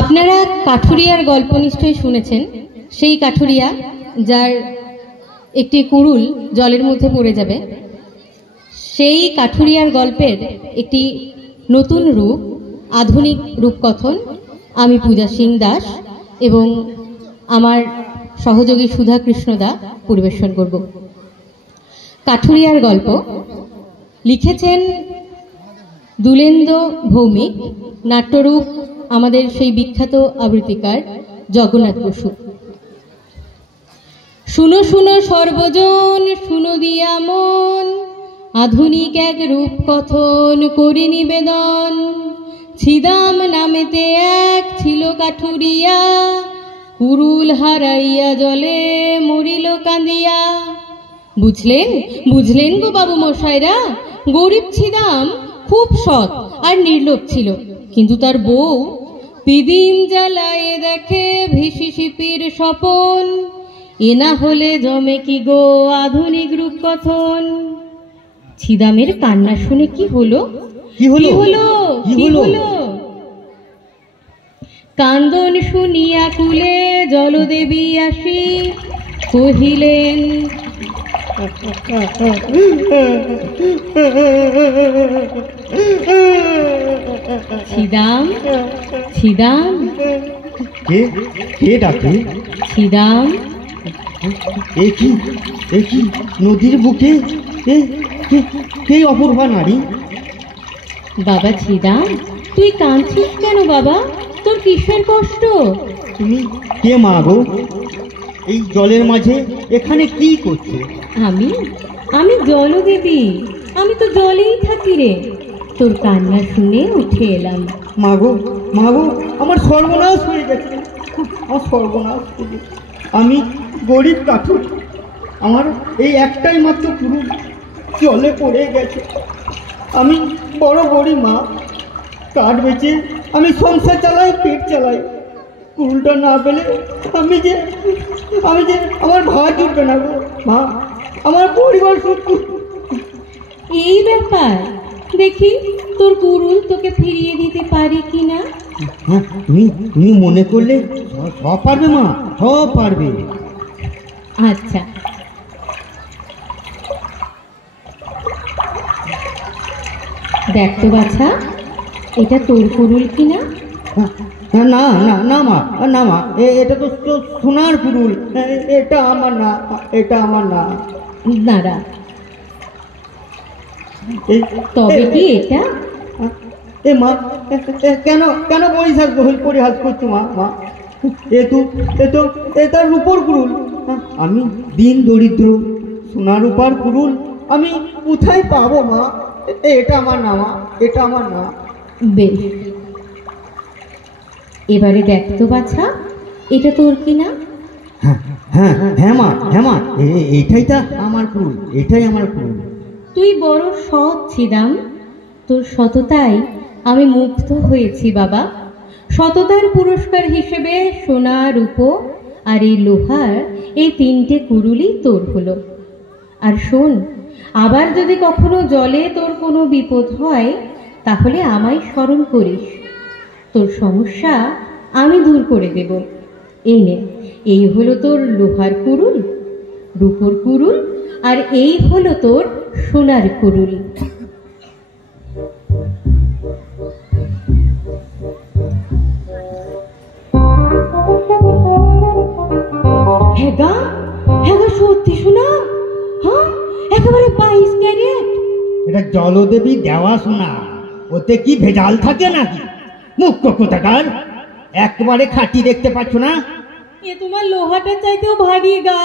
আপনারা কাঠুরিয়ার গল্প নিশ্চয়ই শুনেছেন। সেই কাঠুরিয়া যার একটি কুড়ুল জলের মধ্যে পড়ে যাবে, সেই কাঠুরিয়ার গল্পের একটি নতুন রূপ, আধুনিক রূপকথন আমি পূজা সিং দাস এবং আমার সহযোগী সুধা কৃষ্ণদা পরিবেশন করব। কাঠুরিয়ার গল্প লিখেছেন দুলেন্দ্র ভৌমিক, নাট্যরূপ আমাদের সেই বিখ্যাত আবৃত্তিকার জগন্নাথ বসু। শুনো শুনো সর্বজন, শুনো দিয়া মন, আধুনিক এক রূপকথন করি নিবেদন। ছিদাম নামেতে এক ছিল কাঠুরিয়া, কুড়ুল হারাইয়া জলে মরিল কাঁদিয়া। বুঝলেন বুঝলেন গো বাবু মশাইরা, গরিব ছিদাম খুব সৎ আর নির্লোভ ছিল, কিন্তু তার বউ পিদিম জ্বালায়ে দেখে ভিসি শিপির স্বপন। এ না হলে জমে কি গো আধুনিক রূপকথন। ছিদামের কান্না শুনে কি হলো, কি হলো, কি হলো? কান্দন শুনিয়া কুলে জলদেবী আসি কহিলেন, ছিদাম ছিদাম। কে ডাকে? ছিদাম। একই নদীর বুকে কে অপূর্বা নারী? বাবা ছিদাম, তুই কাঁদছিস কেন বাবা? তোর কিসের কষ্ট? তুমি কে মা গো? এই জলের মাঝে এখানে কি করছো? আমি জলদেবী, আমি তো জলেই থাকি রে। তোর কান্না শুনে উঠে এলাম। মা গো আমার সর্বনাশ হয়ে গেছে, আমার সর্বনাশ হয়ে গেছে। আমি গরিব কাঠুর, আমার এই একটাই মাত্র পুরুষ জলে পড়ে গেছে। আমি বড় গরিব মা, কাঠ বেচে আমি সংসার চালাই, পেট চালাই। কুড়ুলটা না পেলে আমি যে আমার ভাত জুটবে না গো মা, আমার পরিবার সত্যি। এই ব্যাপার, দেখি তোর কুড়ুল তোকে ফিরিয়ে দিতে পারি কিনা। হ্যাঁ, তুমি মনে করলে সব পারবে মা, সব পারবে। আচ্ছা, দেখ তো বাছা, এটা তোর কুড়ুল কিনা? না না না মা, না মা, এটা তো সোনার কুড়ুল, এটা আমার না, এটা আমার না। দাঁড়া, তবে কি এটা? এ মা, কেন পরিহাস করছো মা? এ তার রূপোর কুড়ুল। আমি দিন দরিদ্র, সোনার রূপার কুড়ুল আমি কোথায় পাবো মা? এটা আমার না মা, এটা আমার না। বেশ, এবারে দেখ তো বাছা, এটা তোর কিনা? হ্যাঁ মা, এটাই তা আমার কুড়ুল, এটাই আমার কুড়ুল। তুই বড় সৎ ছিদাম, তোর সততায় আমি মুগ্ধ হয়েছি বাবা। সততার পুরস্কার হিসেবে সোনা, রূপো আর এই লোহার এই 3টে কুড়ুলই তোর হলো। আর শোন, আবার যদি কখনো জলে তোর কোনো বিপদ হয়, তাহলে আমায় স্মরণ করিস। তোর সমস্যা আমি দূর করে দেব। এই নে, এই হলো তোর লোহার কুড়ুল, রূপোর কুড়ুল, আর এই হলো তোর সোনার কুড়ুল। হ্যাঁ সত্যি সোনা, হ্যাঁ একেবারে 22 ক্যারেট। এটা জলদেবী দেওয়া সোনা, ওতে কি ভেজাল থাকে নাকি? মুখ্য কোথাকার, একবারে খাঁটি দেখতে পাচ্ছ না? এ তোমার লোহাটা চাইতেও ভারী গা।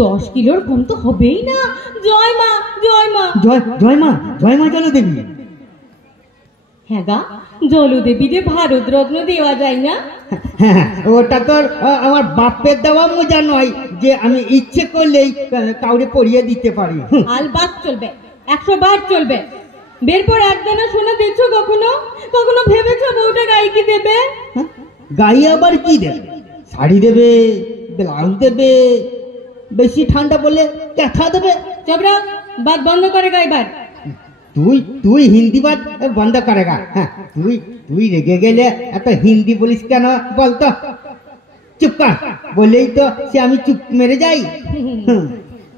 10 কিলোর কম তো হবেই না। জয় মা, জয় মা, জয় মা জলদেবী। হ্যাঁ গা, জলদেবীরে ভারত রত্ন দেওয়া যায় না? হ্যাঁ, ওটা তো আমার বাপের দেওয়া মজা নয় যে আমি ইচ্ছে করলেই কাউরে পরিয়ে দিতে পারি। আলবাত চলবে, 100 বার চলবে। বেরপর একদানা সোনা দেখছো কখনো ভেবেছো বউটা গায়ে কি দেবে? গায়ে আবার কি দেবে? শাড়ি দেবে, ব্লাউজ দেবে, বেশি ঠান্ডা পড়লে ক্যাথা দেবে। চবরা, বাদ বন্ধ করে গাইবার। তুই তুই হিন্দি বাদ বন্ধ করেগা। হ্যাঁ, তুই তুই রেগে গেলে এত হিন্দি বলিস কেন বলতো? চুপ কর বলেই তো সে আমি চুপ মেরে যাই।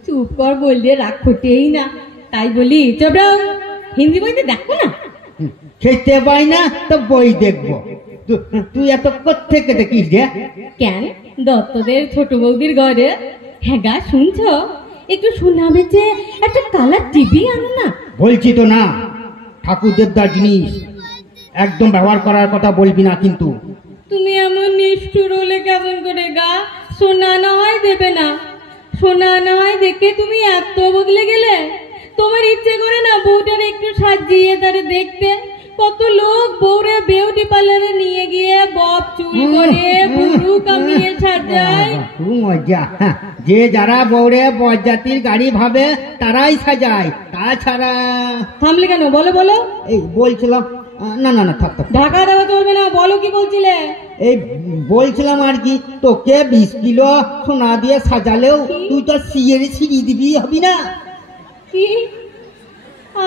চুপ কর বললে রাগ ফুটেই না, তাই বলি চবরাও হিন্দি বইতে দেখো না। খেতে পাই না তো বই দেখবো। তুই এত কোত্থেকে দেখিস রে? কেন, দত্তদের ছোট বৌদির ঘরে। হ্যাঁ গা, শুনছো? একটু শোনাবে যে একটা কালার টিভি আনো না। বলছি তো না, ঠাকুর দেবদার জিনিস একদম ব্যবহার করার কথা বলবি না কিন্তু। তুমি এমন নিষ্ঠুর হলে কেমন করে গা? সোনা না হয় দেবে না, সোনা না হয় দেখে তুমি এত বদলে গেলে। তোমার ইচ্ছে করে না বউটারে একটু সাজিয়ে তারে দেখতে। কত লোক বউরে বিউটি পার্লারে নিয়ে গিয়ে বব চুল করে বুড়ু কামিয়ে সাজায়। মজা। যে যারা বউরে বরযাত্রীর গাড়ি ভাবে তারাই সাজায়, তাছাড়া। থামলে কেন, বলো বলো। এই বলছিলাম, না না না থাক থাক, ঢাকা দেওয়া চলবে না, বলো কি বলছিলে? এই বলছিলাম আর কি, তোকে 20 কিলো সোনা দিয়ে সাজালেও তুই তো সিঁড়ি ছিঁড়ি দিবি, হবি না? কি?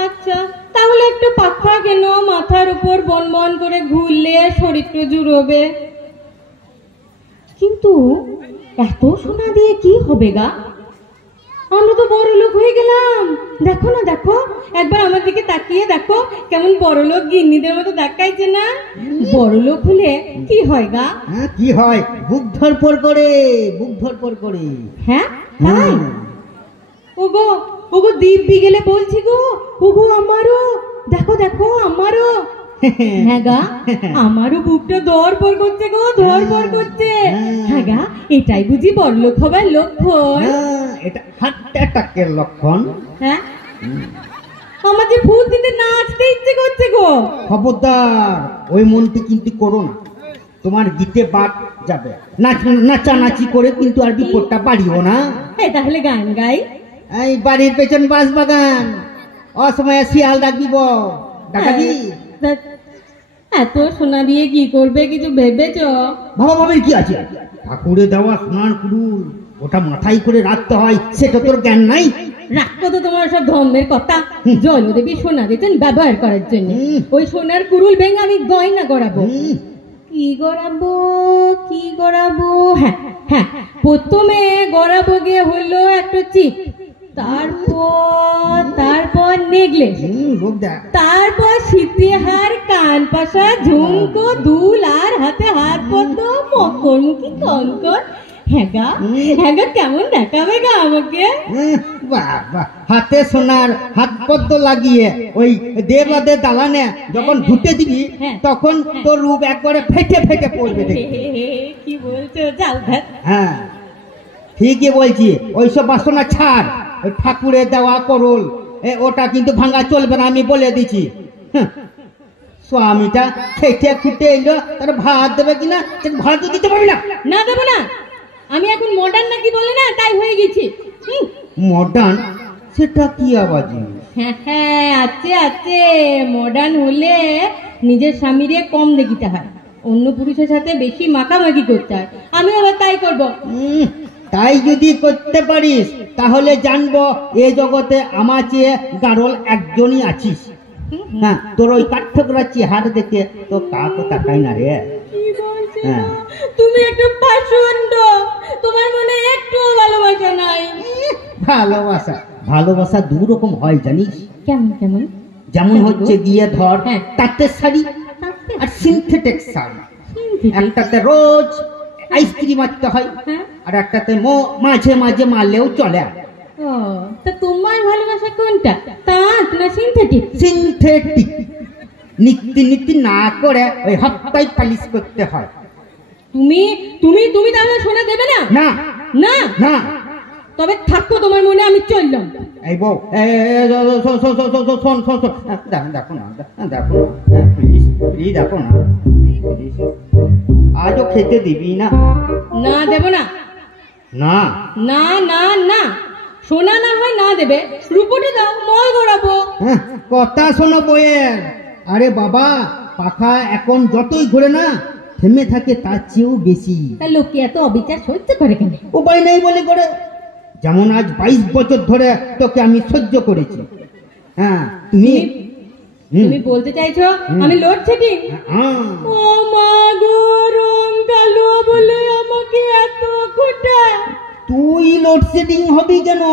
আচ্ছা, তাহলে একটু পাখা কেন মাথার উপর বনবন করে ঘুরলে শরীরটা জুড়বে। কিন্তু এত সোনা দিয়ে কি হবে গা? আমরা তো বড় লোক হয়ে গেলাম। দেখো না, দেখো একবার আমার দিকে তাকিয়ে দেখো, কেমন বড় লোক গিন্নিদের মতো দেখাইছে না? বড় লোক হলে কি হয় গা? হ্যাঁ, কি হয়? বুক ধরপর করে, বুক ধরপর করে। হ্যাঁ তাই? ওগো ওগো দিব্যি গেলে বলছি গো, ওগো আমারও দেখো দেখো, আমারও। হ্যাঁ গা, আমারও বুকটা ধরপর করছে গো, ধরপর করছে। হ্যাঁ গা, এটাই বুঝি বড়লোক হবার লক্ষণ? এটা হার্ট অ্যাটাকের লক্ষণ। হ্যাঁ, আমার যে ভূত দিতে নাচতে ইচ্ছে করছে গো। খবরদার ওই মনটি কিন্তু করো না, তোমার গীতে বাদ যাবে। নাচানাচি করে কিন্তু আর বিপদটা বাড়িও না। এই তাহলে গান গাই। এই বাড়ির পেছন বাস বাগান, অসময়ে শিয়াল ডাকবি, ডাকাবি। এত সোনা দিয়ে কি করবে, কিছু ভেবেছ? বাবা বাবার কি আছে? ঠাকুরে দেওয়া সোনার কুড়ুল, ওটা মাথায় করে রাখতে হয়, সেটা তোর জ্ঞান নাই? রাখো তো তোমার সব ধর্মের কথা। জলদেবী সোনা দিতেন ব্যবহার করার জন্য, ওই সোনার কুড়ুল ভেঙে আমি গয়না গড়াবো। কি গড়াবো, কি গড়াবো? হ্যাঁ হ্যাঁ, প্রথমে গড়াবো গিয়ে হলো একটা চিপ, তারপর নেকলেস, তারপর সিদ্ধিহার, কান পাশা, ঝুমকো, দুল আর হাতে হাত পদ্ম, মকরমুখী কঙ্কর। হ্যাঁ গা, হ্যাঁ গা, কেমন দেখাবে গা আমাকে? বাবা, হাতে সোনার হাত পদ্ম লাগিয়ে ওই দেবলাদের দালানে যখন ঢুকে দিবি, তখন তোর রূপ একবারে ফেটে ফেটে পড়বে। কি বলছো? যাও। হ্যাঁ ঠিকই বলছি, ওইসব বাসনা ছাড়। ওই ঠাকুরের দেওয়া করল ওটা কিন্তু ভাঙা চলবে না, আমি বলে দিচ্ছি। স্বামীটা খেটে খুটে এলো, তার ভাত দেবে কিনা, ভাত তো দিতে পারবি না। না দেবো না, আমি এখন মডার্ন নাকি বলে না, তাই হয়ে গেছি। মডার্ন? সেটা কি আওয়াজ? হ্যাঁ হ্যাঁ, আছে আছে। মডার্ন হলে নিজের স্বামীরে কম দেখিতে হয়, অন্য পুরুষের সাথে বেশি মাখামাখি করতে হয়। আমি আবার তাই করব। তাই যদি করতে পারিস তাহলে জানবো এ জগতে আমার চেয়ে গারল একজনই আছিস। হ্যাঁ, তোর ওই পাঠ্যকরা চেহারা দেখে তো কাকও তাকাই না রে। হ্যাঁ, তুমি একটু পাষণ্ড, তোমার মনে একটু ভালোবাসা নাই। ভালোবাসা ভালোবাসা দু রকম হয় জানিস? কেমন কেমন? যেমন হচ্ছে গিয়ে ধর তাঁতের শাড়ি আর সিনথেটিক শাড়ি। একটাতে রোজ আইসক্রিম মারতে হয়, আর একটাতে মাঝে মাঝে মারলেও চলে। তা তোমার ভালোবাসা কোনটা, তাঁত না সিনথেটিক? সিনথেটিক। নিত্য নিত্য না করে ওই হাতটাই পালিশ করতে হয়। তুমি তুমি তুমি তাহলে সোনা দেবে না? না না না। তবে থাকো তোমার মনে, আমি চললাম। এই বউ, শোন শোন শোন, দেখো না, দেখো না, প্লিজ প্লিজ, দেখো না, আজও খেতে দিবি না? না দেব না। না না না না, সোনা না হয় না দেবে, রূপোটা দাও, মল গড়াবো। কথা শোনো বইয়ের। আরে বাবা, পাখা এখন যতই ঘুরে না থেমে থাকে তার চেয়েও বেশি। তা লোকে এত অবিচার সহ্য করে কেন? উপায় নেই বলে করে। যেমন আজ 22 বছর ধরে তোকে আমি সহ্য করেছি। হ্যাঁ, তুমি বলতে চাইছো আমি লোডশেডিং? ও মা গো, রং কালো বলে আমাকে এত খোটা। তুই লোডশেডিং হবি কেন?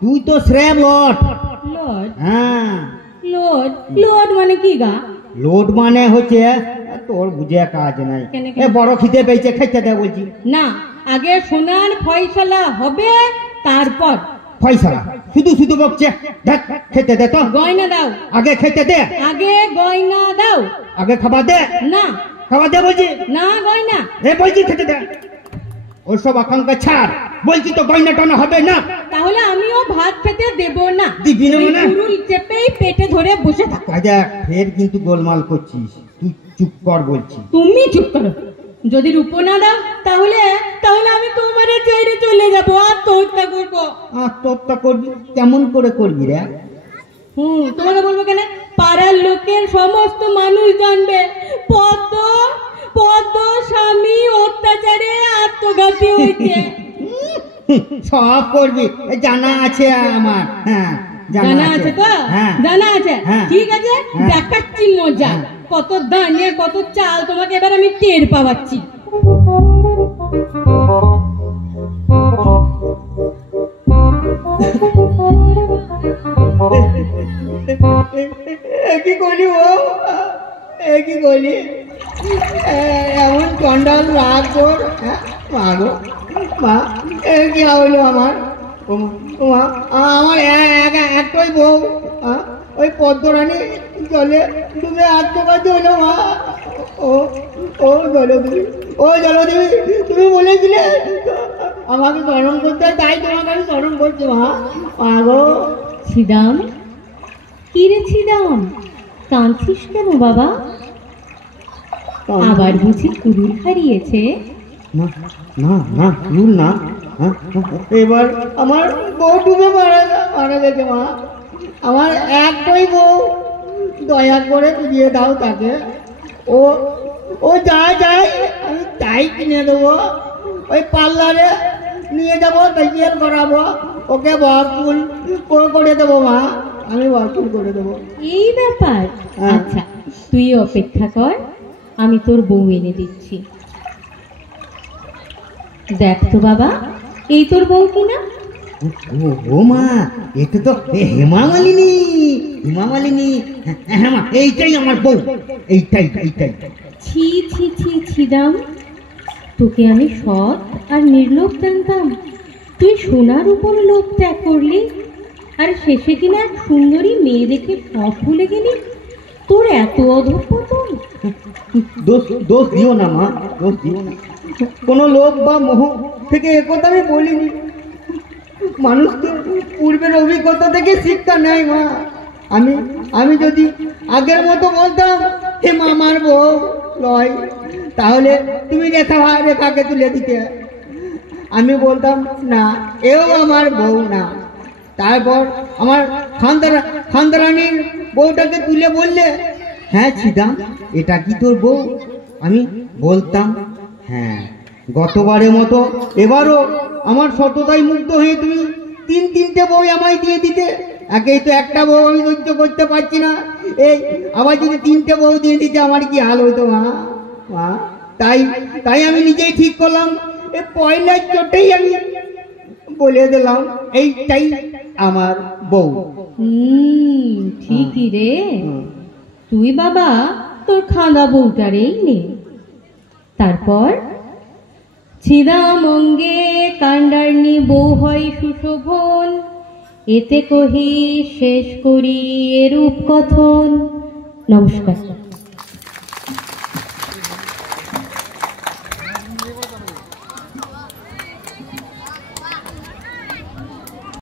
তুই তো স্র্যাব লোড। লোড? হ্যাঁ। লোড? লোড মানে কি গা? লোড মানে হচ্ছে তোর বুঝে কাজ নাই। এ বড় খিদে পেয়েছে, খেতে দে বলছি। না, আগে সোনার ফয়সালা হবে, তারপর। ফয়সালা? শুধু শুধু বকছে। দেখ, খেতে দে তো। গয়না দাও। আগে খেতে দে। আগে গয়না দাও। আগে খাবার দে। না। খাবার দে বলছি। না, গয়না। এ বলছি খেতে দে। ওসব আকাঙ্ক্ষা ছাড়, বলছি তো গয়না টানা হবে না। তাহলে আমিও ভাত খেতে দেব না। দিবি না? কুরুল চেপেই পেটে ধরে বসে থাক। দেখ, ফের কিন্তু গোলমাল করছিস। তুই চুপ কর বলছি। তুমি চুপ করো। যদি রূপো না দাও তাহলে আমি তোমারে ছেড়ে চলে যাবো, আত্মহত্যা করবো। আত্মহত্যা করবি? কেমন করে করবি রে? তোমাকে বলবো কেন? পাড়ার লোকের সমস্ত মানুষ জানবে পদ্ম স্বামী অত্যাচারে আত্মঘাতী হয়েছে। সব করবি, জানা আছে আমার। হ্যাঁ, জানা আছে তো? জানা আছে, ঠিক আছে, দেখাচ্ছি মজা। কত ধানে কত চাল তোমাকে এবার আমি টের পাওয়াচ্ছি। কি করলি ও? কি করলি? এমন চন্ডাল রাগ তোর? মা গো, মা, কি হইলো আমার? আমার একটাই বউ, ওই পদ্মরানী জলে ডুবে আত্মঘাতী হলো মা। ও জলদেবী, তুমি বলেছিলে আমাকে স্মরণ করতে, তাই তোমাকে আমি স্মরণ করছি মা। গো ছিদাম, কি রে ছিদাম, কাঁদছিস কেন বাবা? আবার বুঝি কুরুল হারিয়েছে? না না না, কুরুল না। এবার আমার বউ ডুবে মারা গেছে মা। আমার একটাই বউ, দয়া করে দিয়ে দাও তাকে। ও যা যায় আমি তাই কিনে দেবো। ওই পার্লারে নিয়ে যাবো, ফেসিয়াল করাবো, ওকে বরফুল করে দেবো মা। আমি বরফুল করে দেবো। এই ব্যাপার? আচ্ছা, তুই অপেক্ষা কর, আমি তোর বউ এনে দিচ্ছি। দেখ তো বাবা, এই তোর বউ কিনা? ও মা, এটা তো হেমা মালিনী। হ্যাঁ মা, এইটাই আমার বউ। এইটাই। ছি ছি ছি ছিদাম, তোকে আমি সৎ আর নির্লোভ জানতাম। তুই সোনার উপর লোভ ত্যাগ করলি, আর শেষে কিনা এক সুন্দরী মেয়ে দেখে সব ভুলে গেলি। তোর এত অধঃপতন। দোষ দিও না মা, দোষ দিও না। কোনো লোভ বা মোহ থেকে একথা আমি বলিনি। মানুষ তো পূর্বের অভিজ্ঞতা থেকে শিক্ষা নেয় মা। আমি যদি আগের মতো বলতাম হে মা আমার বউ লয়, তাহলে তুমি রেখাকে তুলে দিতে। আমি বলতাম না, এও আমার বউ না। তারপর আমার খানদারানির বউটাকে তুলে বললে, হ্যাঁ ছিদাম, এটা কি তোর বউ? আমি বলতাম হ্যাঁ। গতবারের মতো এবারও আমার সততায় মুগ্ধ হয়ে তুমি তিনটে বউ আমায় দিয়ে দিতে। একেই তো একটা বউ আমি সহ্য করতে পারছি না, এই আবার যদি তিনটে বউ দিয়ে দিতে আমার কি হাল হইতো মা। তাই আমি নিজেই ঠিক করলাম, এই পয়লার চোটেই আমি বলে দিলাম এইটাই আমার বউ। ঠিকই রে, তুই বাবা তোর খাঁদা বউটারেই নে। তারপর ছিদাম অঙ্গে কাণ্ডার্ণী বউ হয় সুশোভন, এতে কহি শেষ করি এরূপ কথন। নমস্কার।